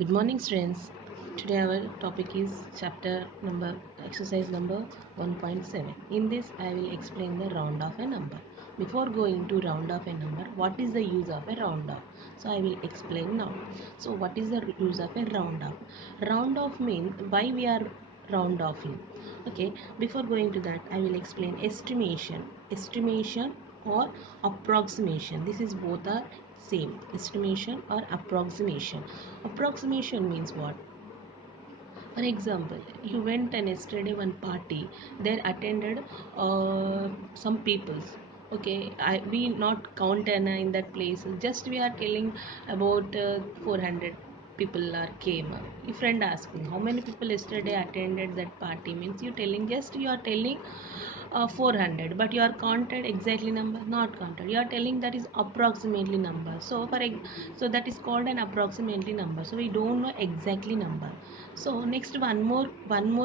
Good morning, students. Today our topic is chapter number exercise number 1.7. In this, I will explain the round of a number. Before going to round of a number, what is the use of a round off? So I will explain now. So what is the use of a round off? Round off means why we are round offing. Okay. Before going to that, I will explain estimation or approximation. This is both are same, estimation or approximation. Approximation means what? For example, you went and yesterday one party, there attended some peoples. Okay, we not count in that place, just we are telling about 400 people are came. Your friend asking how many people yesterday attended that party, means you telling, just you are telling 400, but you are counted exactly number, not counted, you are telling that is approximately number. So so that is called an approximately number, so we don't know exactly number. So next, one more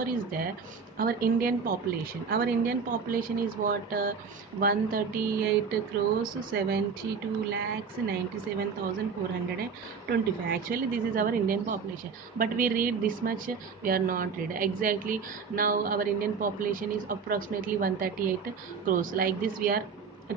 is there, our Indian population is what, 138 crores 72 lakhs 97,425. Actually this is our Indian population, but we read this much, we are not read exactly. Now our Indian population is approximately 138 crores, like this we are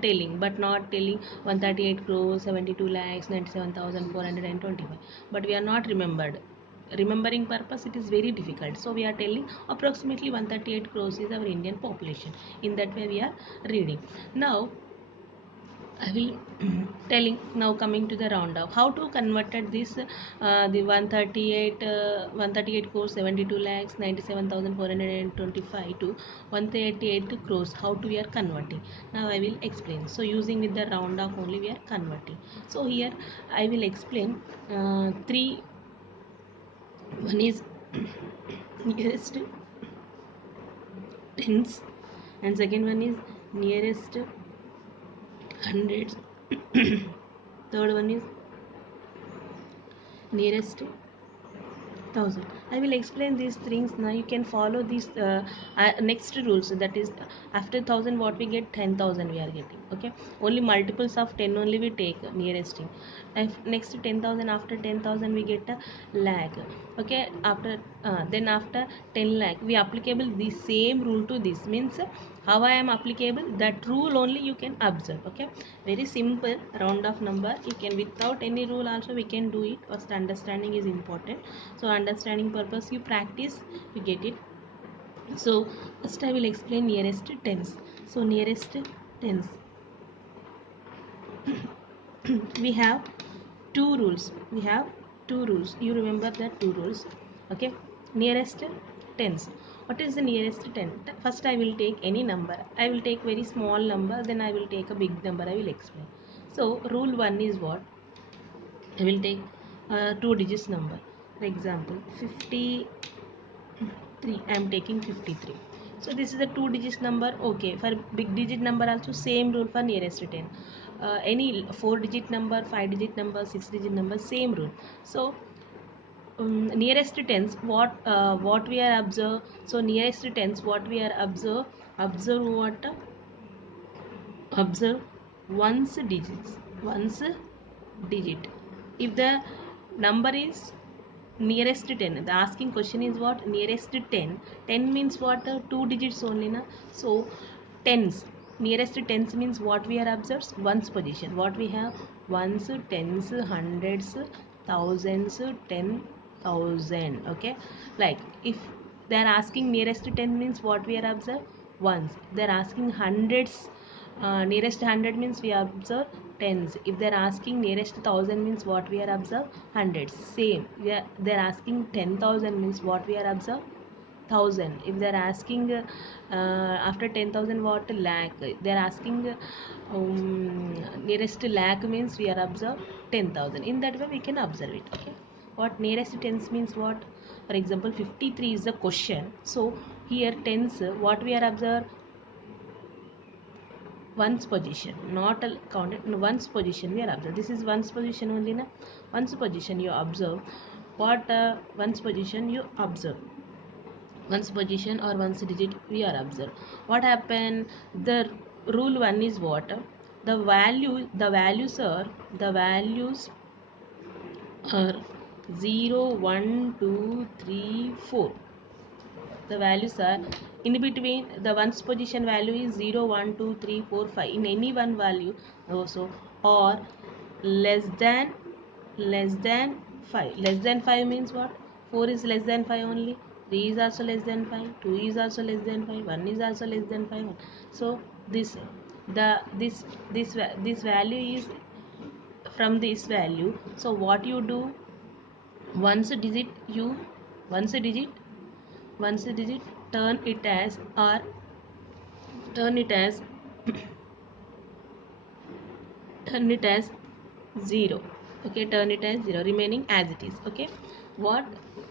telling, but not telling 138 crores 72 lakhs 97,425, but we are not remembering purpose, it is very difficult, so we are telling approximately 138 crores is our Indian population. In that way we are reading. Now I will telling, now coming to the round off, how to converted this, the 138 crores 72 lakhs 97,425 to 138 crores, how to we are converting. Now I will explain. So using with the round off only we are converting. So here I will explain three. One is nearest tens, and second one is nearest hundreds. Third one is nearest thousand. I will explain these things now. You can follow these next rules. That is, after thousand, what we get, 10,000 we are getting. Okay, only multiples of 10 only we take nearest thing. If next 10,000, after 10,000 we get a lakh. Okay, after then after 10 lakh we applicable the same rule to this, means how I am applicable, that rule only you can observe. Okay, very simple round of number, you can without any rule also we can do it. First understanding is important, so understanding purpose you practice, you get it. So first I will explain nearest tens. So nearest tens, we have two rules, you remember that two rules. Okay, nearest tens, what is the nearest 10? First I will take any number, I will take very small number, then I will take a big number, I will explain. So rule 1 is what, I will take two digits number. For example, 53, I am taking 53. So this is a two digits number. Okay, for big digit number also same rule for nearest 10. Any four digit number, five digit number, six digit number, same rule. So nearest tens, what we are observe. So nearest tens, what we are observe what, observe once digit. If the number is nearest 10, the asking question is what, nearest 10. 10 means what, two digits only na. So tens, nearest tens means what we are observes, ones position, what we have, ones, tens, hundreds, thousands, 10,000. Okay, like if they are asking nearest 10 means what we are observe, ones. They are asking hundreds, nearest 100 means we observe tens. If they're asking nearest 1000 means what we are observe, hundreds. Same, they're asking 10,000 means what we are observe, thousand. If they're asking after 10,000 what, lakh, they're asking nearest lakh means we are observe 10,000. In that way we can observe it. Okay, what nearest tens means what, for example 53 is the question, so here tens, what we are observe, one's position, not a counted, no, one's position we are observe. This is one's position only na. One's position you observe, what one's position you observe, one's position or one's digit we are observe. What happened, the rule 1 is what, the values are 0, 1, 2, 3, 4. The values are in between. The ones position value is 0, 1, 2, 3, 4, 5 in any one value also, or less than 5. Less than 5 means what? 4 is less than 5 only, 3 is also less than 5, 2 is also less than 5, 1 is also less than 5. So this the this value is from this value. So what you do, once a digit you once a digit once a digit turn it as, or turn it as turn it as 0. Okay, turn it as 0, remaining as it is. Okay, what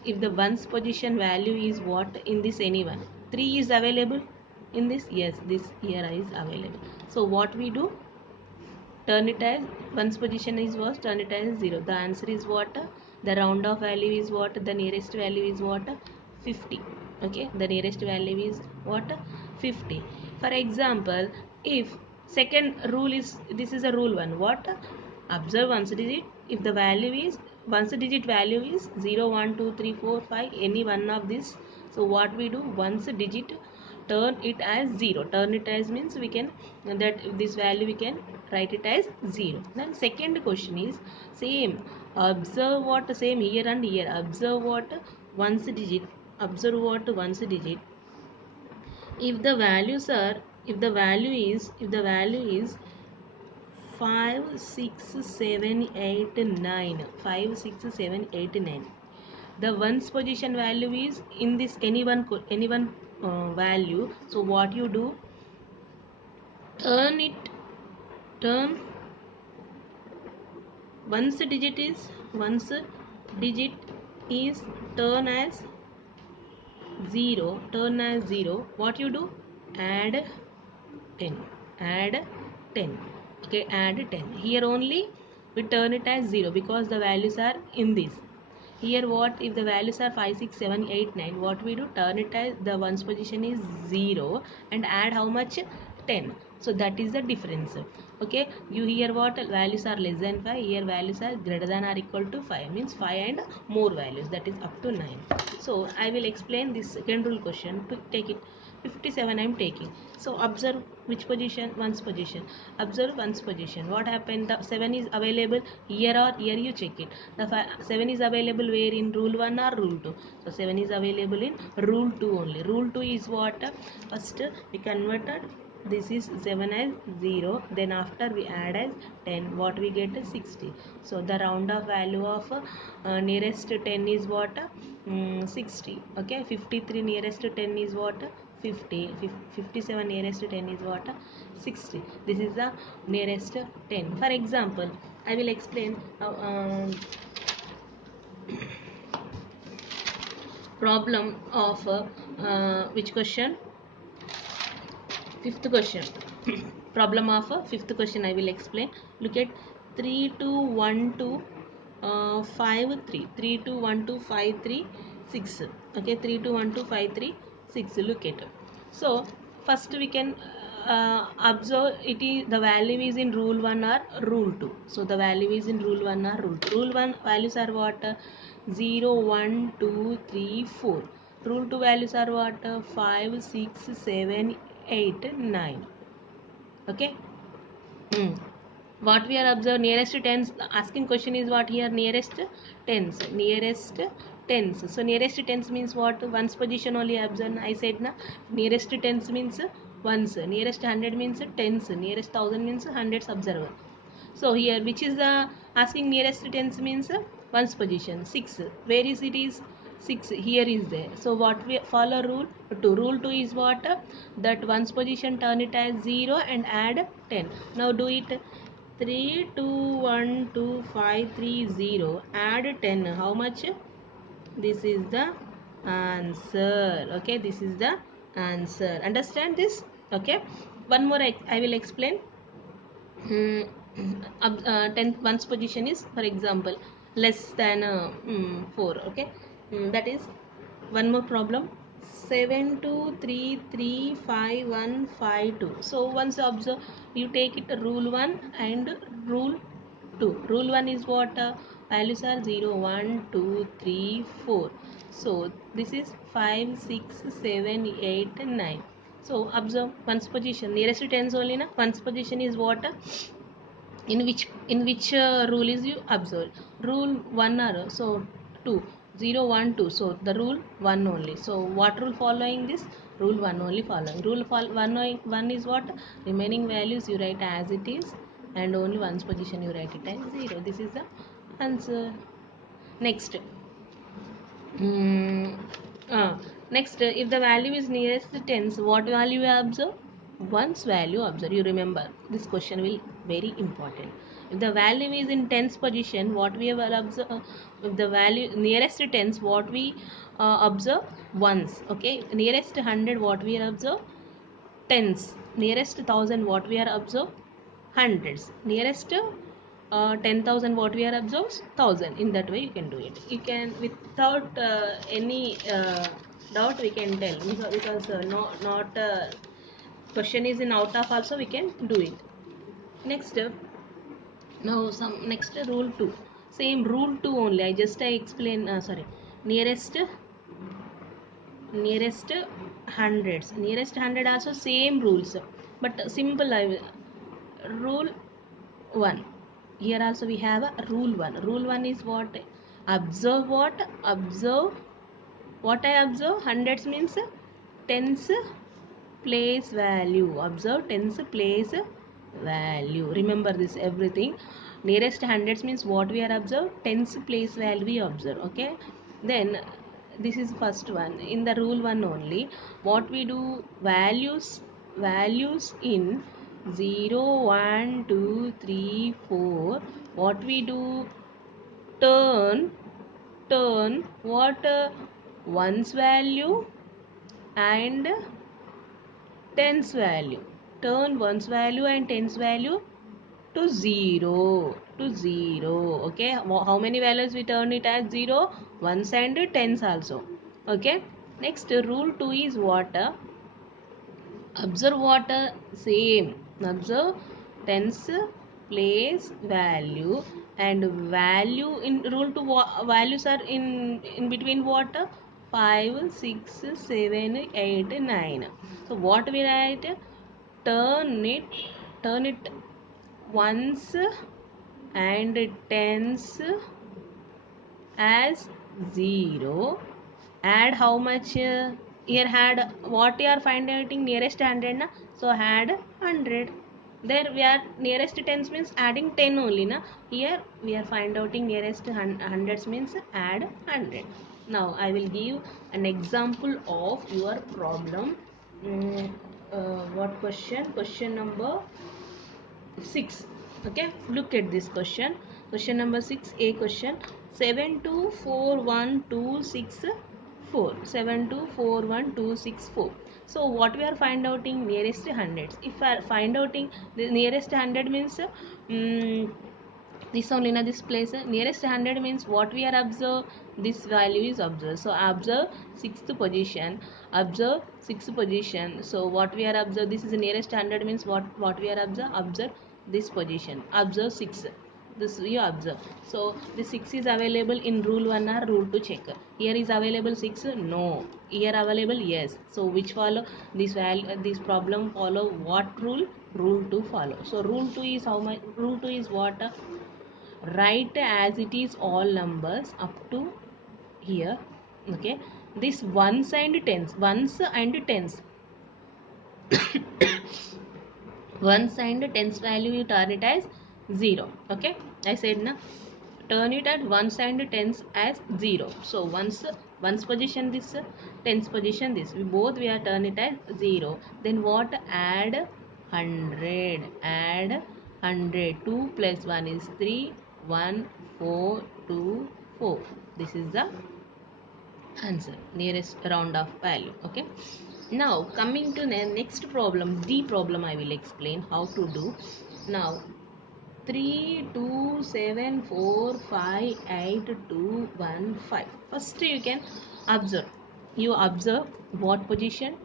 if the ones position value is what in this? Anyone 3 is available in this? Yes, this here is available. So what we do, turn it as, ones position is what, turn it as 0. The answer is what? The round off value is what? The nearest value is what? 50. Okay, the nearest value is what? 50. For example, if second rule is, this is a rule 1, what? Observe once digit. If the value is, once digit value is 0, 1, 2, 3, 4, 5, any one of this, so what we do, once digit turn it as 0. Turn it as means we can, that this value we can write it as 0. Then second question is same. Observe what? Same here and here. Observe what? Once digit. Observe what? Once digit. If the values are, if the value is 5, 6, 7, 8, 9, 5, 6, 7, 8, 9. The ones position value is in this any one value. So what you do, turn it, turn once digit is turn as 0. Turn as 0. What you do, add 10, add 10. Okay, add 10. Here only we turn it as 0 because the values are in this. Here what if the values are 5, 6, 7, 8, 9? What we do, turn it as, the ones position is 0 and add how much? 10. So that is the difference. Okay, you here what, values are less than 5, here values are greater than or equal to 5, means 5 and more values, that is up to 9. So I will explain this second rule question. To take it 57 I am taking. So observe which position, ones position. Observe ones position. What happened, the 7 is available here or here, you check it. The 7 is available where, in rule 1 or rule 2? So 7 is available in rule 2 only. Rule 2 is what? First we converted this is 7 as 0, then after we add as 10, what we get is 60. So the round of value of nearest 10 is what? 60. Okay, 53 nearest to 10 is what? 50. 57 nearest to 10 is what? 60. This is the nearest 10. For example, I will explain problem of which question? Fifth question. Problem of fifth question I will explain. Look at 3, 2, 1, 2, 5, 3. 3, 2, 1, 2, 5, 3, 6. Okay, 3, 2, 1, 2, 5, 3, 6. Look at it. So first we can observe it is, the value is in rule 1 or rule 2. So the value is in rule 1 or rule 2. Rule 1 values are what? 0, 1, 2, 3, 4. Rule 2 values are what? 5, 6, 7, 8, 9. Okay. What we are observed, nearest tens, asking question is what here? Nearest tens. Nearest tens. So nearest tens means what? Ones position only observe. I said na, nearest tens means ones. Nearest 100 means tens. Nearest 1000 means hundreds observer. So here which is the asking, nearest tens means ones position 6. Where is it is 6? Here is there. So what we follow rule 2. Rule 2 is what? That ones position turn it as 0 and add 10. Now do it. 3, 2, 1, 2, 5, 3, 0. Add 10. How much? This is the answer. Okay, this is the answer. Understand this? Okay. One more I will explain. 10th one's position is, for example, less than 4. Okay, that is one more problem. 7, 2, 3, 3, 5, 1, 5, 2. So once observe, you take it rule 1 and rule 2. Rule 1 is what? values are 0, 1, 2, 3, 4. So this is 5, 6, 7, 8, and 9. So observe one's position. Nearest to tens only na. One's position is what? In which rule is you observe? Rule 1 or so 2. 0, 1, 2. So the rule 1 only. So what rule following this? Rule 1 only following. Rule 1 is what? Remaining values you write as it is, and only one's position you write it as 0. This is the answer. Next. Hmm. Next, if the value is nearest to tens, what value you observe? One's value observe. You remember this question will very important. If the value is in tens position, what we will observe? If the value nearest to tens, what we observe? Ones. Okay. Nearest to 100, what we observe? Tens. Nearest to 1000, what we are observe? Hundreds. Nearest to 10,000, what we are observes? 1000. In that way you can do it. You can without any doubt we can tell, because no, not question is in out of also we can do it. Next, now some next rule 2. Same rule 2 only. I explain. Sorry, nearest nearest hundreds. Nearest 100 also same rules, but simple. Rule 1. Here also we have a rule 1. Rule 1 is what? Observe what? Observe what I observe? Hundreds means tens place value. Observe tens place value. Remember this everything. Nearest hundreds means what we are observe? Tens place value we observe. Okay. Then this is first one. In the rule 1 only, what we do? Values in 0, 1, 2, 3, 4. What we do? Turn what? One's value and tens value. Turn one's value and tens value to 0. Okay. How many values we turn it as 0? Ones and tens also. Okay. Next, rule 2 is what? Observe what? Same. Observe tens place value, and value in rule 2 values are in between what? 5, 6, 7, 8, 9. So what we write? Turn it once and tens as 0. Add how much? Here had what you are finding nearest 100 na, so add 100. There we are nearest tens means adding 10 only na. Here we are finding nearest hundreds means add 100. Now I will give an example of your problem. What question? Question number 6. Okay, look at this question. Question number 6, a question. 724126 4. 724126 4. So what we are find outing? Nearest hundreds. If I find outing the nearest 100 means this only na, this place nearest 100 means what we are observe? This value is observed. So observe sixth position. Observe sixth position. So what we are observe? This is the nearest 100 means what we are observe? Observe this position. Observe 6. This you observe. So the 6 is available in rule 1 or rule 2 check. Here is available 6? No. Here available? Yes. So which follow? This value, this problem follow what rule? Rule 2 follow. So rule 2 is how much? Rule 2 is what? Write as it is all numbers up to here. Okay. This ones and tens. Ones and tens value you turn it as 0. Okay. I said na, turn it at ones and tens as 0. So ones position this, tens position this. We are turn it as 0. Then what? Add 100. Add 100. 2 plus 1 is 3. 1, 4, 2, 4. This is the answer, nearest round off value. Okay. Now coming to the next problem, D problem, I will explain how to do. Now 3, 2, 7, 4, 5, 8, 2, 1, 5. First you can observe. You observe what position?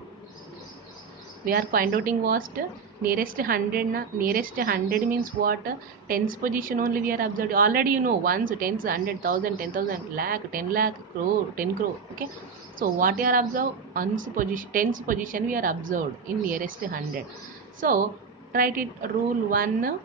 We are finding what? nearest 100 na, nearest 100 means what? Tens position only we are observed. Already you know, ones, tens, 100,000, 10,000, lakh, 10 lakh, crore, 10 crore. Okay, so what you are observed? Ones position, tens position we are observed in nearest 100. So write it, rule 1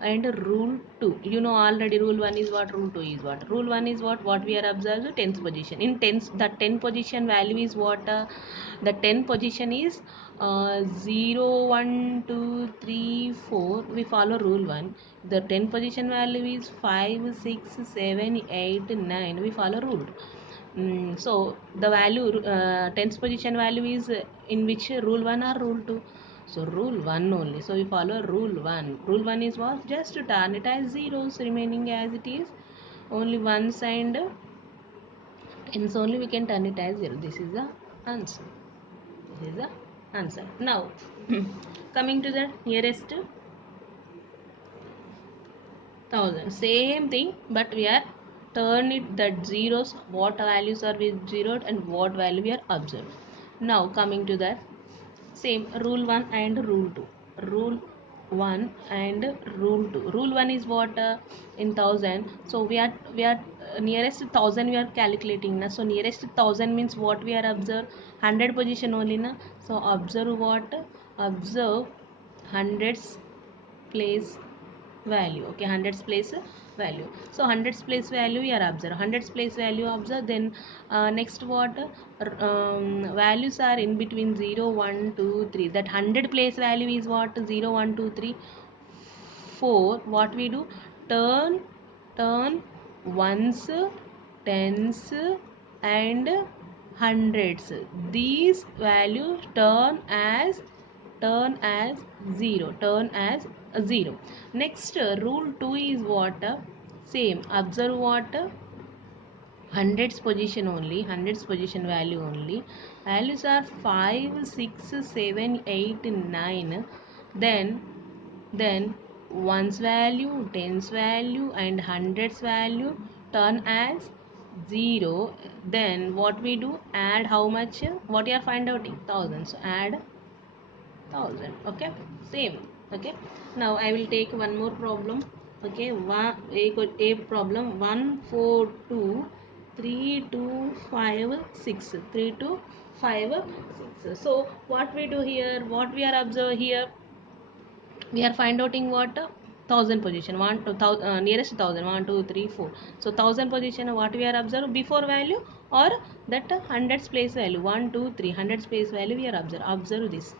and rule 2. You know already, rule 1 is what, rule 2 is what. Rule 1 is what we are observed, tens position. In tens, the 10 position value is what? The 10 position is 0 1 2 3 4. We follow rule 1. The 10 position value is 5 6 7 8 9. We follow rule 2. So the value, tens position value is in which rule 1 or rule 2? So rule 1 only. So we follow rule 1. Rule 1 is what? Just to turn it as zeros, remaining as it is. Only ones and tens only we can turn it as 0. This is the answer. This is the answer. Now coming to the nearest 1000. Same thing, but we are turn it that zeros, what values are with zeroed and what value we are observed. Now coming to that, same rule 1 and rule 2. Rule 1 and rule 2. Rule 1 is what? In 1000. So we are nearest 1000 we are calculating na. So nearest 1000 means what we are observe? 100 position only na. So observe what? Observe hundreds place value. Okay, hundreds place value. So hundreds place value we are observe, hundreds place value observe. Then next what? Values are in between 0 1 2 3. That 100 place value is what? 0 1 2 3 4. What we do? Turn ones, tens and hundreds. These values turn as 0. Turn as 0. Next rule 2 is what? Same, observe what? Hundreds position only, hundreds position value only. Values are 5 6 7 8 9. Then ones value, tens value and hundreds value turn as 0. Then what we do? Add how much? What you are find out? 1000. So add 1000. Okay, same. Okay, now I will take one more problem. Okay, a problem 1 4 2 3 2 5 6, 3 2 5 6. So what we do here, what we are observe here, we are find outing what? 1000 position, one to nearest 1000, 1 2 3 4. So 1000 position, what we are observe? Before value or that hundreds place value, 1 2 3 hundreds place value we are observe this.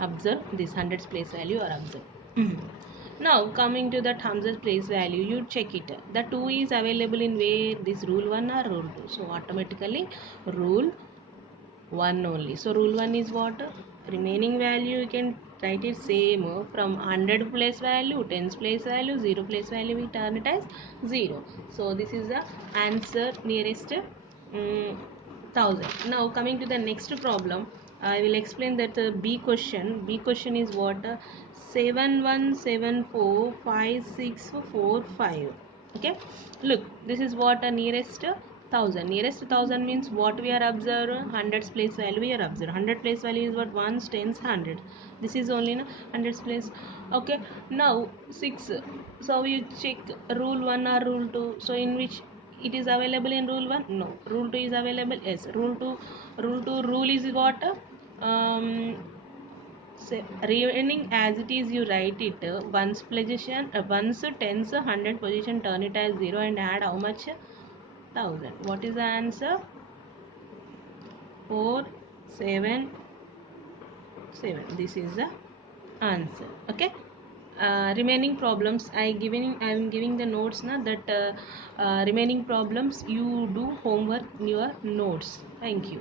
Observe this hundreds place value or observe. Now coming to that hundreds place value, you check it. The 2 is available in where? This rule 1 or rule 2. So automatically rule 1 only. So rule 1 is what? Remaining value you can write it same, from 100 place value, tens place value, 0 place value we turn it as 0. So this is the answer, nearest 1000. Now coming to the next problem, I will explain that B question. B question is what? 71745645. Okay, look, this is what? A nearest 1000. Nearest 1000 means what we are observe? Hundreds place value we are observe. 100 place value is what? Ones, tens, 100. This is only in hundreds place. Okay, now 6. So we check rule 1 or rule 2. So in which it is available in rule 1? No. Rule 2 is available? Yes. Rule 2. Rule is what? Um, remaining as it is, you write it. Ones position, ones, tens, 100 position, turn it as 0 and add how much? 1000. What is the answer? 4 7 7. This is the answer. Okay, remaining problems I am giving the notes now, that remaining problems you do homework in your notes. Thank you.